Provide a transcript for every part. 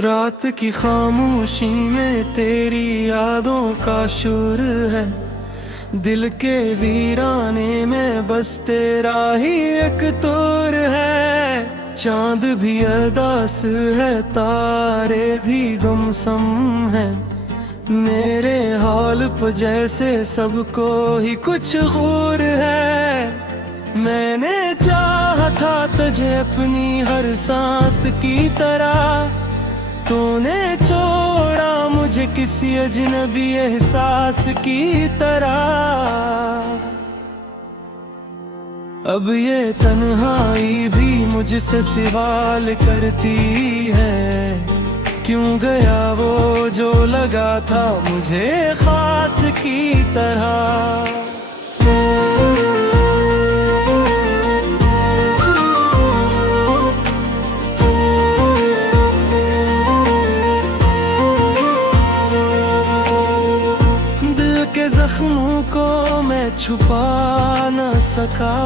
रात की खामोशी में तेरी यादों का शोर है। दिल के वीराने में बस तेरा ही एक तोर है। चांद भी अदास है, तारे भी गुमसुम है। मेरे हाल पर जैसे सबको ही कुछ गौर है। मैंने चाहा था तुझे अपनी हर सांस की तरह, तूने छोड़ा मुझे किसी अजनबी एहसास की तरह। अब ये तन्हाई भी मुझसे सवाल करती है, क्यों गया वो जो लगा था मुझे खास की तरह। जख्मों को मैं छुपा न सका,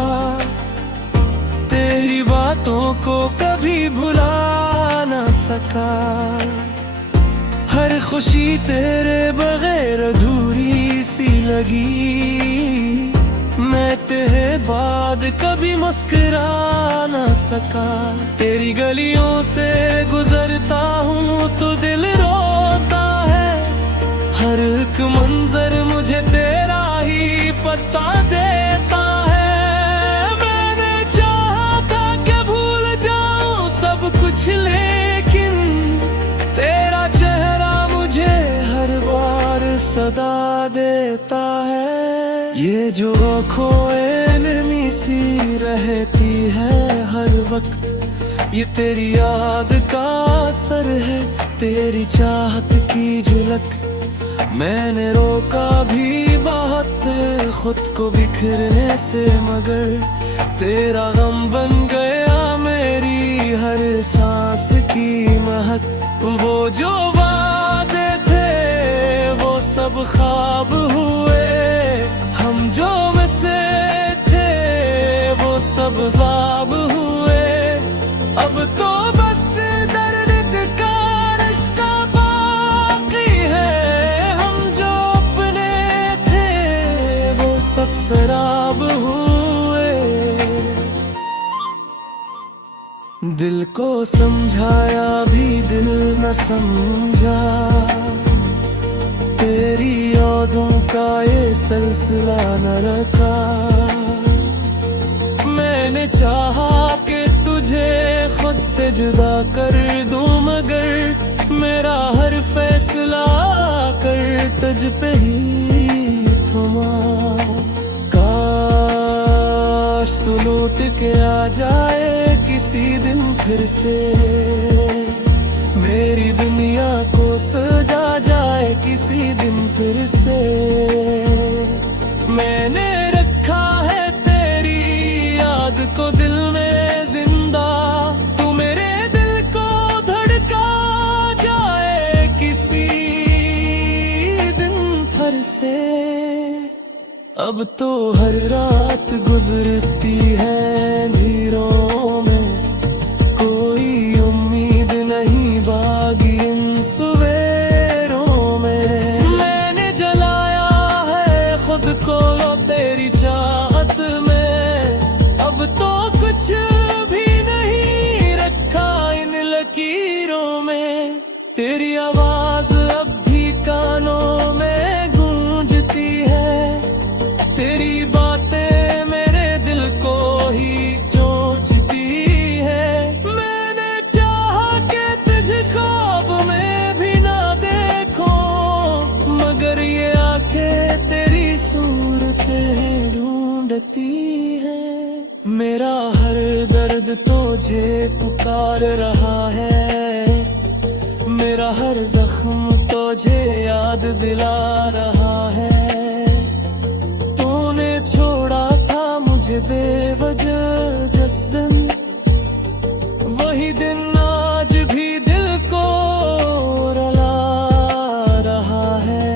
तेरी बातों को कभी भुला न सका। हर खुशी तेरे बगैर अधूरी सी लगी, मैं तेरे बाद कभी मुस्कुरा न सका। तेरी गलियों से गुजरता हूँ तो दिल रोता है, हर एक मंजर मुझे तेरा ही पता देता है। मैंने चाहा था कि भूल जाऊं सब कुछ, लेकिन तेरा चेहरा मुझे हर बार सदा देता है। ये जो खोए नमी सी रहती है हर वक्त, ये तेरी याद का असर है, तेरी चाहत की झलक। मैंने रोका भी बहुत खुद को बिखरने से, मगर तेरा गम बन गया मेरी हर सांस की महक। वो जो वादे थे वो सब ख्वाब हुए, हम जो मिसे थे वो सब ख्वाब हुए। अब तो बस दर्द का रिश्ता बाकी है, हम जो अपने थे वो सब शराब हुए। दिल को समझाया भी दिल न समझा, तेरी यादों का ये सिलसिला न रखा। मैंने चाहा कि तुझे खुद से जुदा कर दूं, मगर मेरा हर फैसला कर तुझ पे ही थमा। काश तू लौट के आ जाए किसी दिन फिर से, मेरी दुनिया को सजा जाए किसी दिन फिर से। मैंने रखा है तेरी याद को दिल में जिंदा, तू मेरे दिल को धड़का जाए किसी दिन फिर से। अब तो हर रात गुजरती है अंधेरों में, कोई उम्मीद नहीं बागी इन सवेरों में। मैंने जलाया है खुद को तेरी चाहत में, अब तो कुछ भी नहीं रखा इन लकीरों में। तेरी आवाज अब भी कानों में गूंजती है, तेरी बातें मेरे दिल को ही चोंचती है। मैंने चाहा कि तुझे ख्वाब में भी ना देखूं, मगर ये आंखें तेरी सूरतें ढूंढती है। मेरा हर दर्द तुझे पुकार रहा है, मेरा हर जख्म तुझे याद दिला रहा है। तूने छोड़ा था मुझे बेवजह जिस दिन, वही दिन आज भी दिल को रुला रहा है।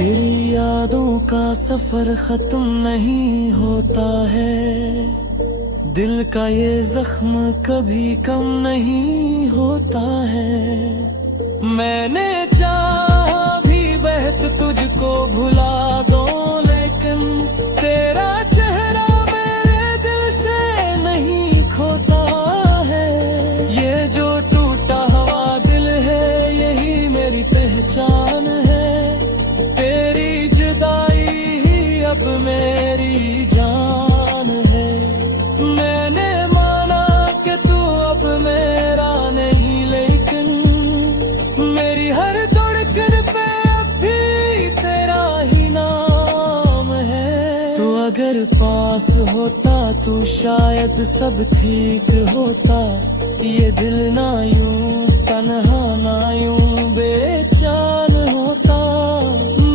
तेरी यादों का सफर खत्म नहीं होता है, दिल का ये जख्म कभी कम नहीं होता है। मैंने चाहा भी बहक तुझको भुला दो, लेकिन तेरा चेहरा मेरे दिल से नहीं खोता है। ये जो टूटा हुआ दिल है यही मेरी पहचान है, तेरी जुदाई ही अब मेरी जान है। मैंने माना कि तू अब मेरा नहीं, लेकिन मेरी हर धड़कन पे अब भी तेरा ही नाम है। तू अगर पास होता तो शायद सब ठीक होता, ये दिल ना यूं तन्हा ना यूं बेचैन होता।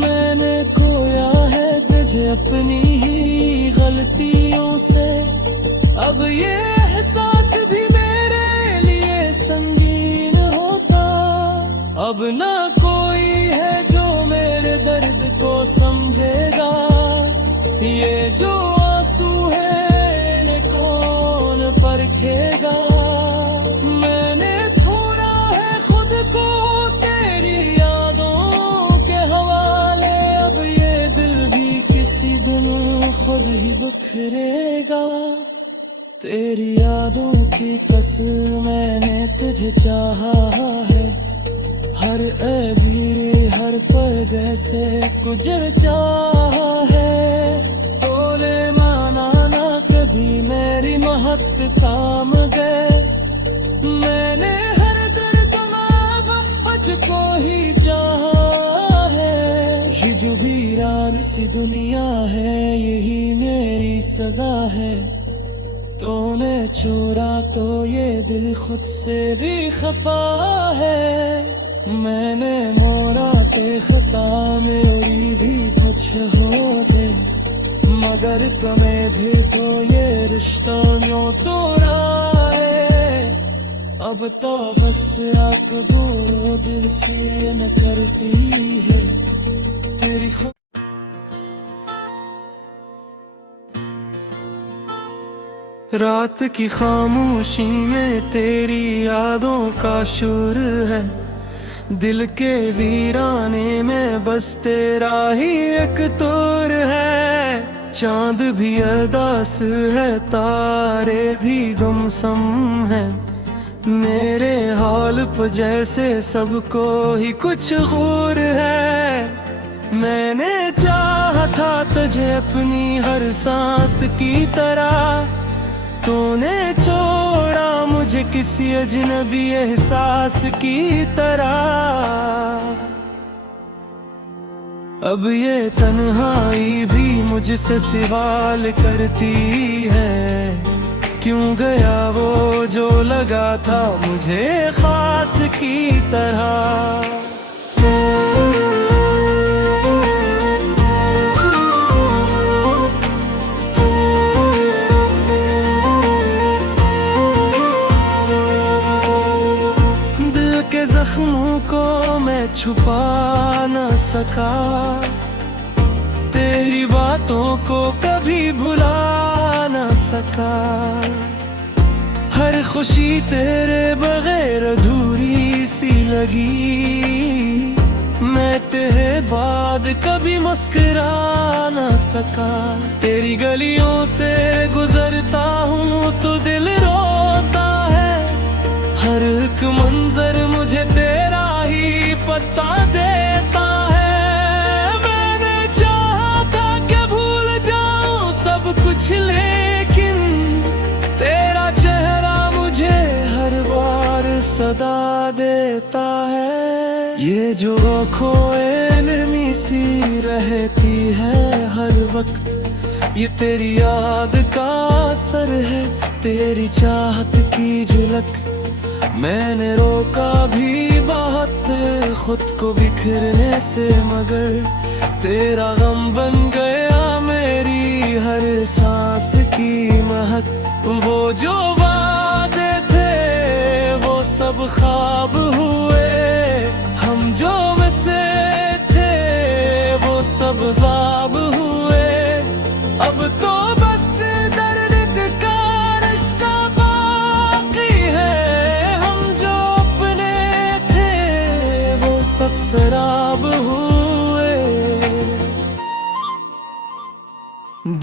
मैंने खोया है तुझे अपनी ही गलतियों से, अब ये एहसास भी मेरे लिए संगीन होता। अब ना कोई है जो मेरे दर्द को समझेगा, ये जो आंसू है इन्हें कौन परखेगा। मैंने छोड़ा है खुद को तेरी यादों के हवाले, अब ये दिल भी किसी दिन खुद ही बिखरेगा। तेरी यादों की कसम मैंने तुझे चाहा है, हर ऐबी हर पल जैसे गुजर चाहा है। तोले माना ना कभी मेरी महक काम गए, मैंने हर दर्द में बस को ही चाहा है। ये जो वीरान सी दुनिया है यही मेरी सजा है, तूने छोड़ा तो ये दिल खुद से भी खफा है। मैंने मोड़ा पे खता मेरी भी कुछ हो दे, मगर तुम्हें भी तो ये रिश्ता यूं तोड़ा है। अब तो बस रात वो दिल से न करती है तेरी रात की खामोशी में तेरी यादों का शोर है, दिल के वीराने में बस तेरा ही एक तोर है। चांद भी अदास है तारे भी गुमसुम है, मेरे हाल पर जैसे सबको ही कुछ गौर है। मैंने चाहा था तुझे अपनी हर सांस की तरह, तूने छोड़ा मुझे किसी अजनबी एहसास की तरह। अब ये तन्हाई भी मुझसे सवाल करती है, क्यों गया वो जो लगा था मुझे खास की तरह। जख्मों को मैं छुपा न सका, तेरी बातों को कभी भुला न सका। हर खुशी तेरे बगैर अधूरी सी लगी, मैं तेरे बाद कभी मुस्कुरा न सका। तेरी गलियों से गुजरता हूँ तो दिल रोता है, हर एक मंजर मुझे तेरा ही पता देता है। मैंने चाहा था कि भूल जाऊं सब कुछ, लेकिन तेरा चेहरा मुझे हर बार सदा देता है। ये जो खोए नमी सी रहती है हर वक्त, ये तेरी याद का असर है, तेरी चाहत की झलक। मैंने रोका भी बहुत खुद को बिखरने से, मगर तेरा गम बन गया मेरी हर सांस की महक। वो जो वादे थे वो सब ख्वाब हुए, हम जो बसे थे वो सब ख्वाब हुए, अब तो बस दर्द का रिश्ता बाकी है। हम जो अपने थे वो सब शराब हुए।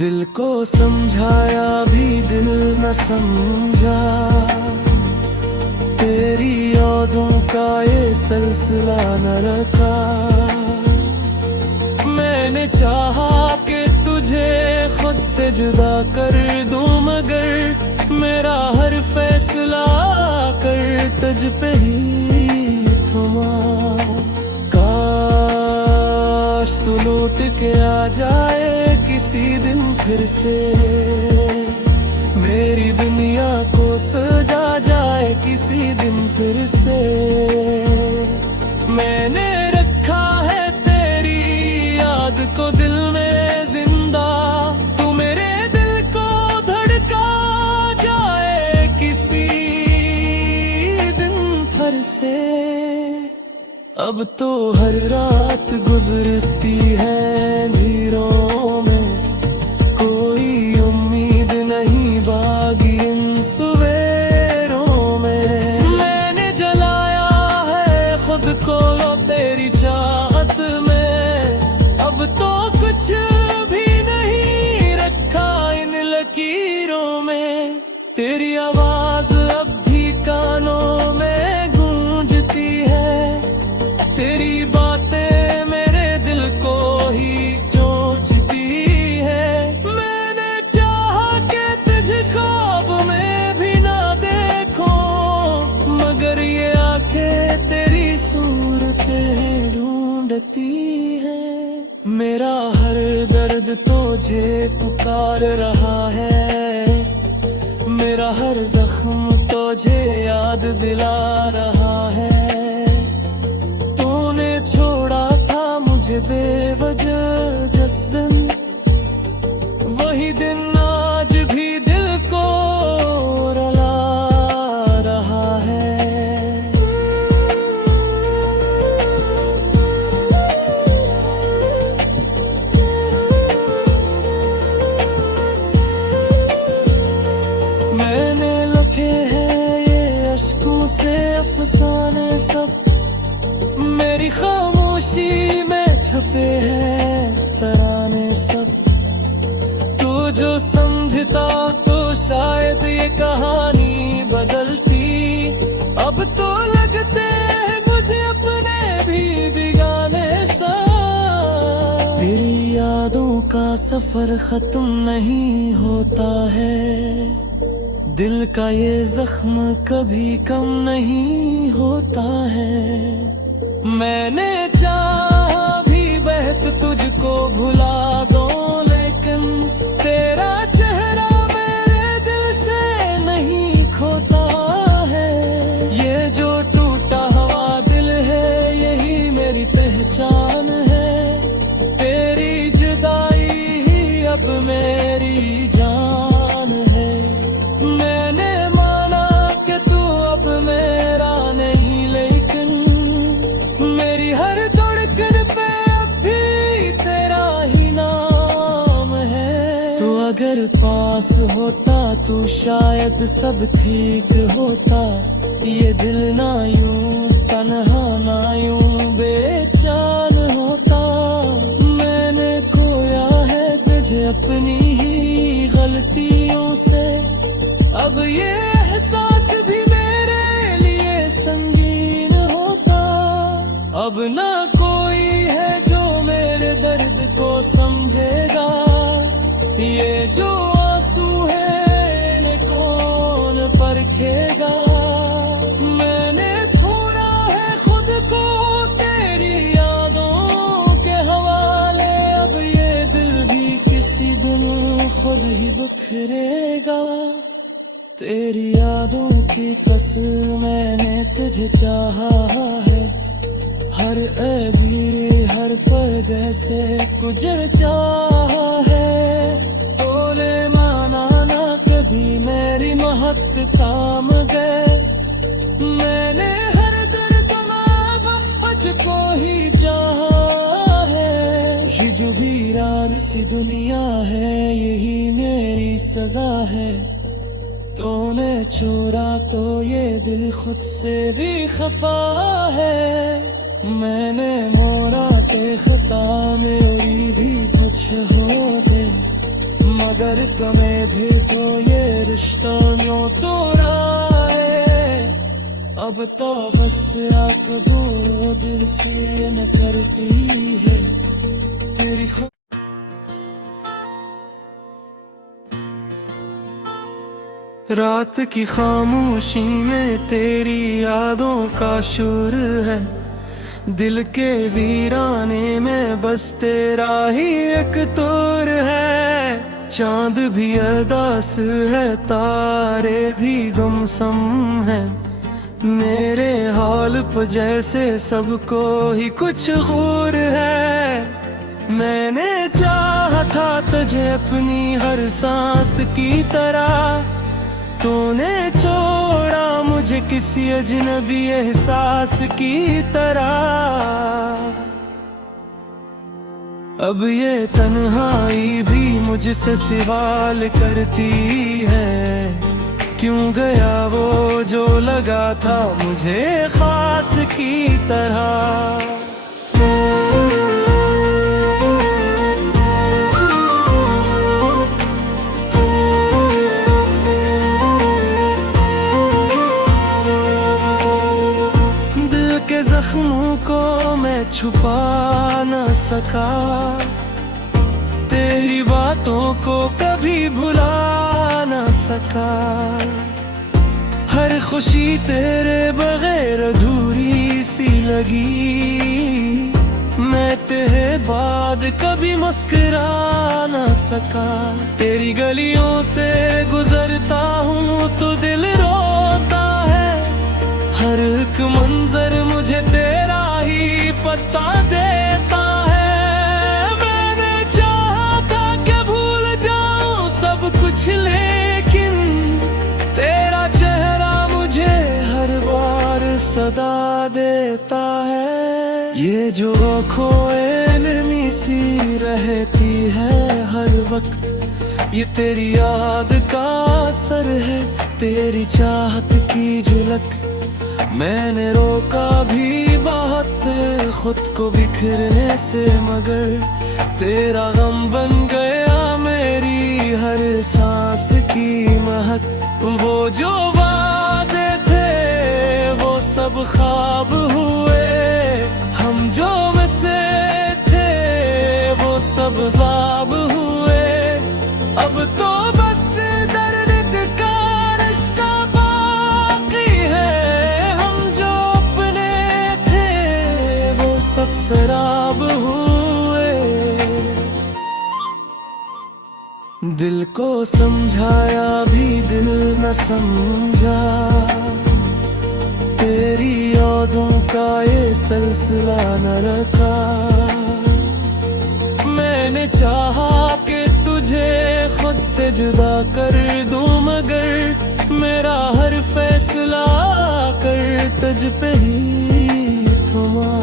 दिल को समझाया भी दिल न समझा, तेरी यादों का ये सिलसिला न रखा। मैंने चाहा कि तुझे खुद से जुदा कर दूं, मगर मेरा हर फैसला कर तुझ पे ही थमा। काश तू लौट के आ जाए किसी दिन फिर से, मेरी दुनिया को सजा जाए किसी दिन फिर से। मैंने रखा है तेरी याद को दिल में जिंदा, तू मेरे दिल को धड़का जाए किसी दिन फिर से। अब तो हर रात गुजरती है अंधेरों में, कोई उम्मीद नहीं बागी इन सवेरों में। मैंने जलाया है खुद को तेरी चाहत में, अब तो कुछ भी नहीं रखा इन लकीरों में। तेरी आवाज अब भी कानों में गूंजती है, तेरी बातें मेरे दिल को ही चोंचती है। मैंने चाहा कि तुझे ख्वाब में भी ना देखूं, मगर ये आंखें तेरी सूरतें ढूंढती है। मेरा हर दर्द तुझे पुकार रहा है, मेरा हर जख्म तुझे याद दिला रहा है। छोड़ा था मुझे बेवजह जिस दिन, वही दिन आज भी दिल को रुला रहा है। मैंने लिखे हैं ये अश्कों से अफसाने सब, मेरी खामोशी में छपे हैं तराने सब। तू जो समझता तो शायद ये कहानी बदलती, अब तो लगते हैं मुझे अपने भी बिगाने सा। तेरी यादों का सफर खत्म नहीं होता है, दिल का ये जख्म कभी कम नहीं होता है। मैंने चाहा भी बहक तुझको भुला दो, लेकिन तेरा चेहरा मेरे दिल से नहीं खोता है। ये जो टूटा हुआ दिल है यही मेरी पहचान है, तेरी जुदाई ही अब मेरी जान है। मैंने माना कि तू अब मेरा नहीं, लेकिन मेरी हर धड़कन पे अब भी तेरा ही नाम है। तू अगर पास होता तो शायद सब ठीक होता, ये दिल ना यूं तन्हा ना यूं बेचैन होता। मैंने खोया है तुझे अपनी ही गलतियों से, अब ये एहसास भी मेरे लिए संगीन होता। अब ना कोई है जो मेरे दर्द को समझेगा, ये जो आंसू है इन्हें कौन परखेगा। मैंने छोड़ा है खुद को तेरी यादों के हवाले, अब ये दिल भी किसी दिन खुद ही बिखरेगा। तेरी यादों की कसम मैंने तुझे चाहा है, हर अभी हर पर्दे से गुजर चाहा है। तोले माना ना कभी मेरी महक काम गए, मैंने हर दर्द में बस को ही चाहा है। ये जो वीरान सी दुनिया है, यही मेरी सजा है। तूने छोड़ा तो ये दिल खुद से भी खफा है। मैंने मोड़ा पे खता में उड़ी भी कुछ हो दे, मगर तुम्हें भी तो ये रिश्ता यूं तोड़ा है। अब तो बस रात दो दिल से न करती है तेरी रात की खामोशी में तेरी यादों का शोर है। दिल के वीराने में बस तेरा ही एक तोर है। चांद भी अरदास है, तारे भी गुमसुम है। मेरे हाल पर जैसे सबको ही कुछ गौर है। मैंने चाहा था तुझे अपनी हर सांस की तरह, तूने छोड़ा मुझे किसी अजनबी एहसास की तरह। अब ये तन्हाई भी मुझसे सवाल करती है, क्यों गया वो जो लगा था मुझे खास की तरह। जख्मों को मैं छुपा न सका, तेरी बातों को कभी भुला न सका। हर खुशी तेरे बगैर अधूरी सी लगी, मैं तेरे बाद कभी मुस्कुरा न सका। तेरी गलियों से गुजरता हूँ तो दिल रोता है, हर एक मंजर मुझे तेरा ही पता देता है। मैंने चाहा था कि भूल जाऊं सब कुछ, लेकिन तेरा चेहरा मुझे हर बार सदा देता है। ये जो खोए नमी सी रहती है हर वक्त, ये तेरी याद का असर है, तेरी चाहत की झलक। मैंने रोका भी बहुत खुद को बिखरने से, मगर तेरा गम बन गया मेरी हर सांस की महक। वो जो वादे थे वो सब ख्वाब हुए, हम जो बसे थे वो सब ख्वाब हुए। अब तो बस दर्द का रिश्ता बाकी है, हम जो अपने थे वो सब शराब हुए। दिल को समझाया भी दिल न समझा, तेरी यादों का ये सिलसिला न रखा। मैंने चाहा कि तुझे खुद से जुदा कर दूं, मगर मेरा हर फैसला कर तुझ पे ही थमा।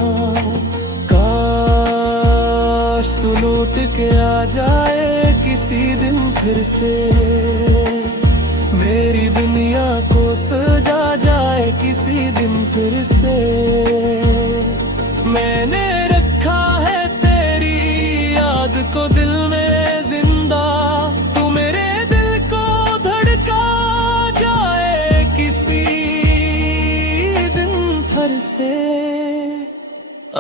काश तू लौट के आ जाए किसी दिन फिर से, मेरी दुनिया को सजा जाए किसी दिन फिर से। मैंने रखा है तेरी याद को दिल में जिंदा, तू मेरे दिल को धड़का जाए किसी दिन फिर से।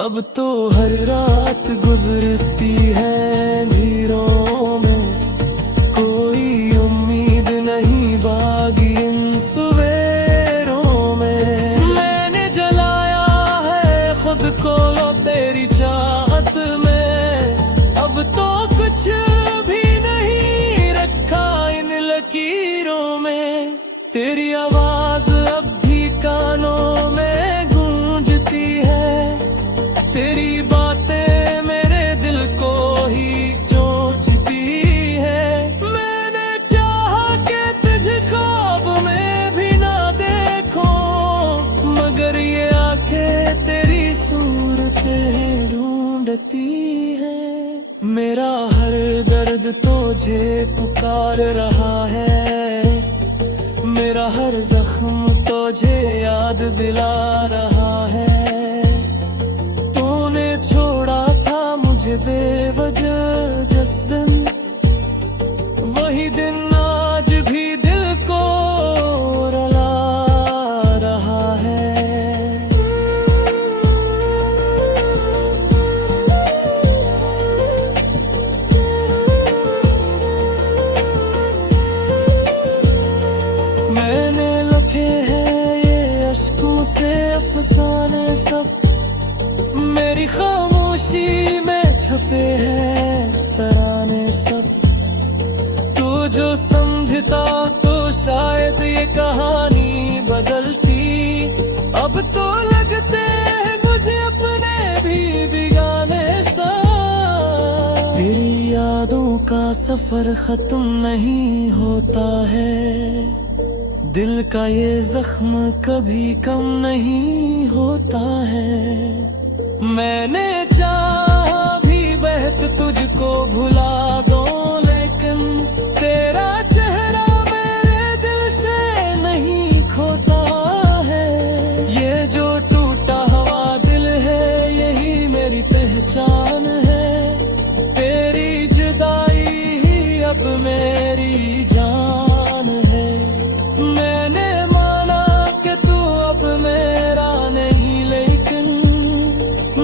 अब तो हर रात गुजरती है अंधेरों में, कोई उम्मीद नहीं बागी इन सवेरों में। मैंने जलाया है खुद को तेरी चाहत में, अब तो कुछ भी नहीं रखा इन लकीरों में। तेरी आवाज अब भी कानों में गूंजती है, तेरी बातें मेरे दिल को ही चोंचती है। मैंने चाहा कि तुझे ख्वाब में भी ना देखूं, मगर ये आंखें तेरी सूरतें ढूंढती है। मेरा हर दर्द तुझे पुकार रहा है, मेरा हर जख्म तुझे याद दिला रहा है। तूने छोड़ा था मुझे बेवजह जिस दिन, वही दिन आज भी दिल को रुला रहा है। मैंने लिखे हैं ये अश्कों से अफसाने सब, मेरी खामोशी में छपे हैं तराने सब। तू जो समझता तो शायद ये कहानी बदलती, अब तो लगते हैं मुझे अपने भी बिगाने सा। तेरी यादों का सफर खत्म नहीं होता है, दिल का ये जख्म कभी कम नहीं होता है। मैंने चाहा भी बहक तुझको भुला दो, लेकिन तेरा चेहरा मेरे दिल से नहीं खोता है। ये जो टूटा हुआ दिल है यही मेरी पहचान है, तेरी जुदाई ही अब मेरी जान है। मैंने माना कि तू अब मेरा नहीं, लेकिन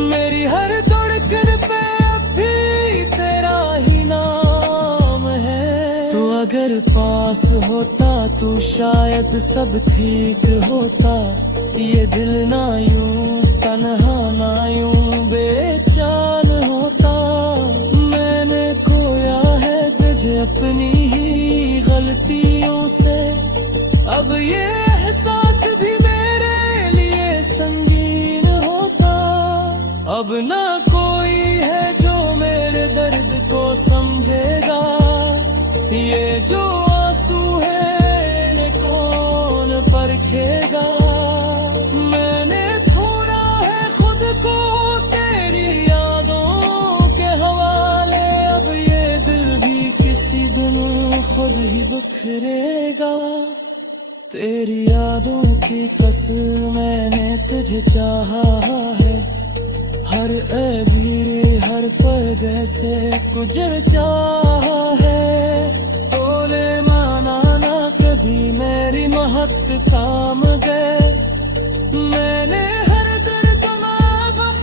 मेरी हर धड़कन पे अब भी तेरा ही नाम है। तू अगर पास होता तो शायद सब ठीक होता, ये दिल ना यूं तन्हा ना यूं बेचैन होता। मैंने खोया है तुझे अपनी ही गलतियों से, अब ये एहसास भी मेरे लिए संगीन होता। अब ना कोई है जो मेरे दर्द को समझेगा, ये जो आंसू है इन्हें कौन परखेगा। मैंने छोड़ा है खुद को तेरी यादों के हवाले, अब ये दिल भी किसी दिन खुद ही बिखरेगा। तेरी यादों की कसम मैंने तुझे चाहा है, हर ऐबी हर पल जैसे गुजर चाहा है। तोले माना ना कभी मेरी महक काम गए, मैंने हर दर्द में बस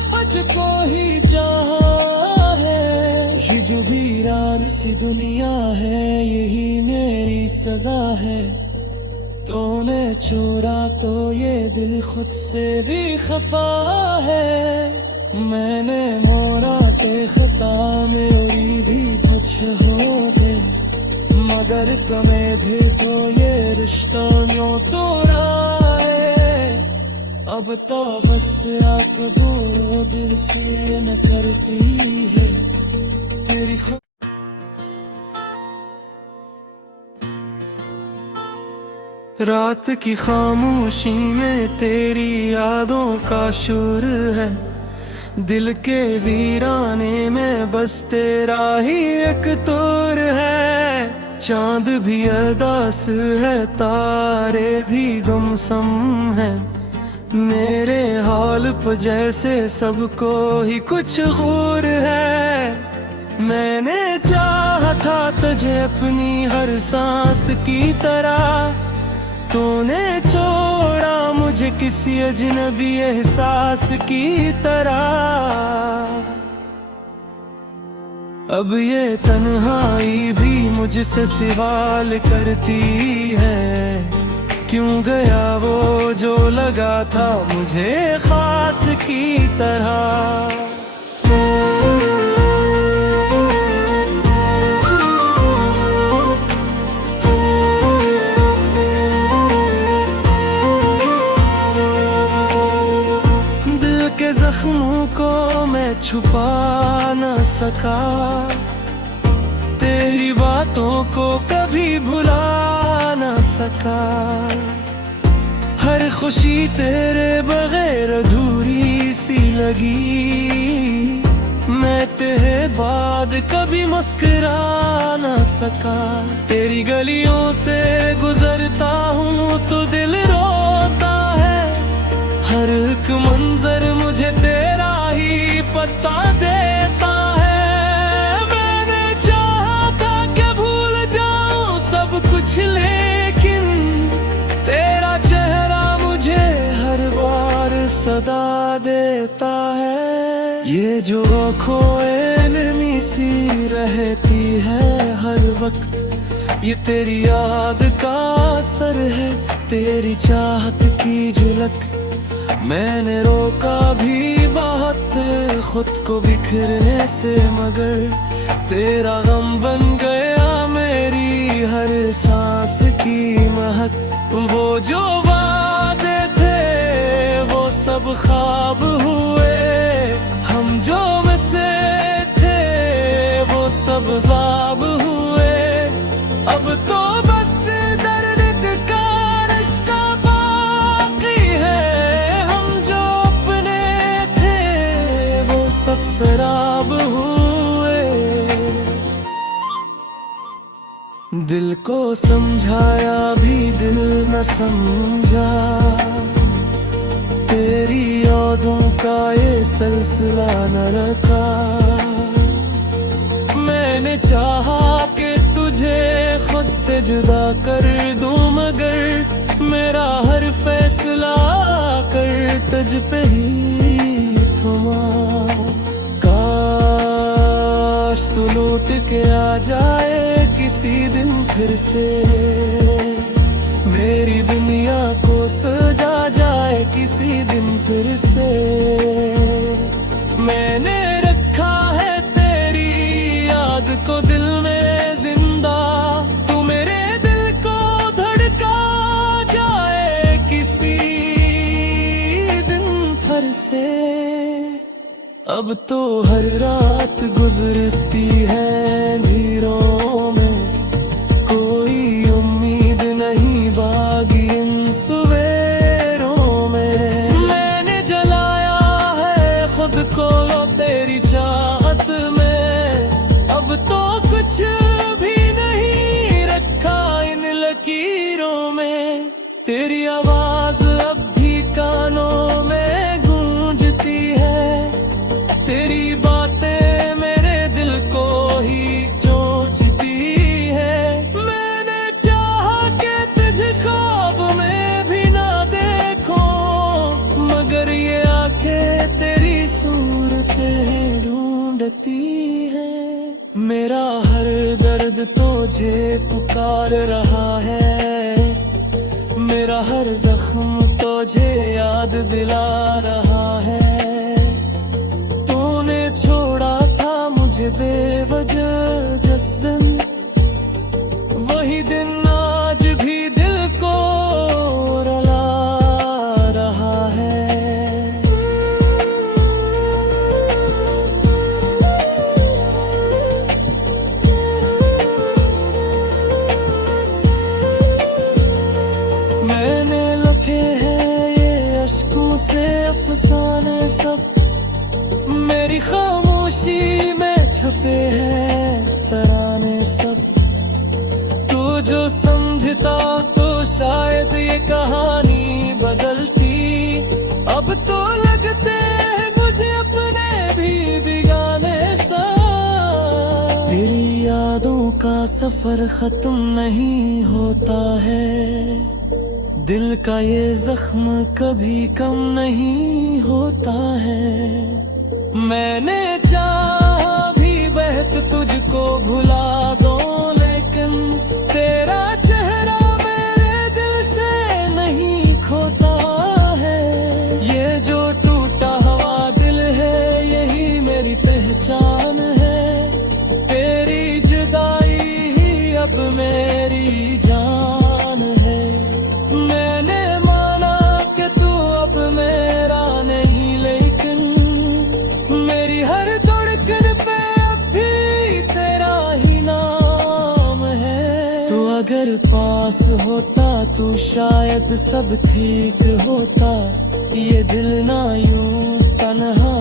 को ही चाहा है। ये जो वीरान सी दुनिया है यही मेरी सजा है। तूने छोड़ा तो ये दिल खुद से भी खफा है। मैंने मोड़ा पे खता में उड़ी भी कुछ हो गए, मगर तुम्हें भी तो ये रिश्ता यूं तोड़ा है। अब तो बस रात वो दिल से न करती है तेरी रात की खामोशी में तेरी यादों का शोर है, दिल के वीराने में बस तेरा ही एक तोर है। चांद भी अदास है तारे भी गुमसुम है, मेरे हाल पर जैसे सबको ही कुछ गौर है। मैंने चाहा था तुझे अपनी हर सांस की तरह, तूने छोड़ा मुझे किसी अजनबी एहसास की तरह। अब ये तन्हाई भी मुझसे सवाल करती है, क्यों गया वो जो लगा था मुझे खास की तरह। जख्मों को मैं छुपा न सका, तेरी बातों को कभी भुला न सका। हर खुशी तेरे बगैर अधूरी सी लगी, मैं हैं बाद कभी मुस्कुरा ना सका। तेरी गलियों से गुजरता हूँ तो दिल रोता है, हर एक मंजर मुझे तेरा ही पता देता है। मैंने चाहा था कि भूल जाऊं सब कुछ, लेकिन तेरा चेहरा मुझे हर बार सदा देता है। ये जो आँखों नमी सी रहती है हर वक्त, ये तेरी याद का असर है, तेरी चाहत की झलक। मैंने रोका भी बहुत खुद को बिखरने से, मगर तेरा गम बन गया मेरी हर सांस की महक। वो जो वादे थे वो सब ख्वाब हुए, हम जो बसे थे वो सब ख्वाब हुए। अब तो बस दर्द का रिश्ता बाकी है, हम जो अपने थे वो सब शराब हुए। दिल को समझाया भी दिल न समझा, तेरी यादों का ये सिलसिला न रखा। मैंने चाहा कि तुझे खुद से जुदा कर दूं, मगर मेरा हर फैसला कर तुझ पे ही थमा। काश तू लौट के आ जाए किसी दिन फिर से, मेरी दुनिया को सजा जाए किसी दिन फिर से। मैंने रखा है तेरी याद को दिल में जिंदा, तू मेरे दिल को धड़का जाए किसी दिन फिर से। अब तो हर रात गुजरती है अंधेरों में, कोई उम्मीद नहीं बागी इन सवेरों में। मैंने जलाया है खुद को तेरी चाहत में, अब तो कुछ भी नहीं रखा इन लकीरों में। तेरी आवाज अब भी कानों में गूंजती है, तेरी बातें मेरे दिल को ही चोंचती है। मैंने चाहा कि तुझे ख्वाब में भी ना देखूं, मगर ये आंखें तेरी सूरतें ढूंढती है। मेरा हर दर्द तुझे पुकार रहा है, मेरा हर जख्म तुझे याद दिला रहा है। तूने छोड़ा था मुझे बेवजह जिस दिन, वही दिन आज भी दिल को रुला रहा है। मैंने लिखे हैं ये अश्कों से अफसाने सब, मेरी खामोशी में छुपे हैं तराने सब। तू जो समझता तो शायद ये कहानी बदलती, अब तो लगते हैं मुझे अपने भी बिगाने सा। तेरी यादों का सफर खत्म नहीं होता है, दिल का ये जख्म कभी कम नहीं होता है। मैंने चाहा भी बहत तुझको भुला दो, लेकिन तेरा चेहरा मेरे दिल से नहीं खोता है। ये जो टूटा हुआ दिल है यही मेरी पहचान है, तेरी जुदाई ही अब मेरी जान है। मैंने माना कि तू अब मेरा नहीं, लेकिन मेरी हर धड़कन पे अब भी तेरा ही नाम है। तू अगर पास होता तो शायद सब ठीक होता, ये दिल ना यूं तन्हा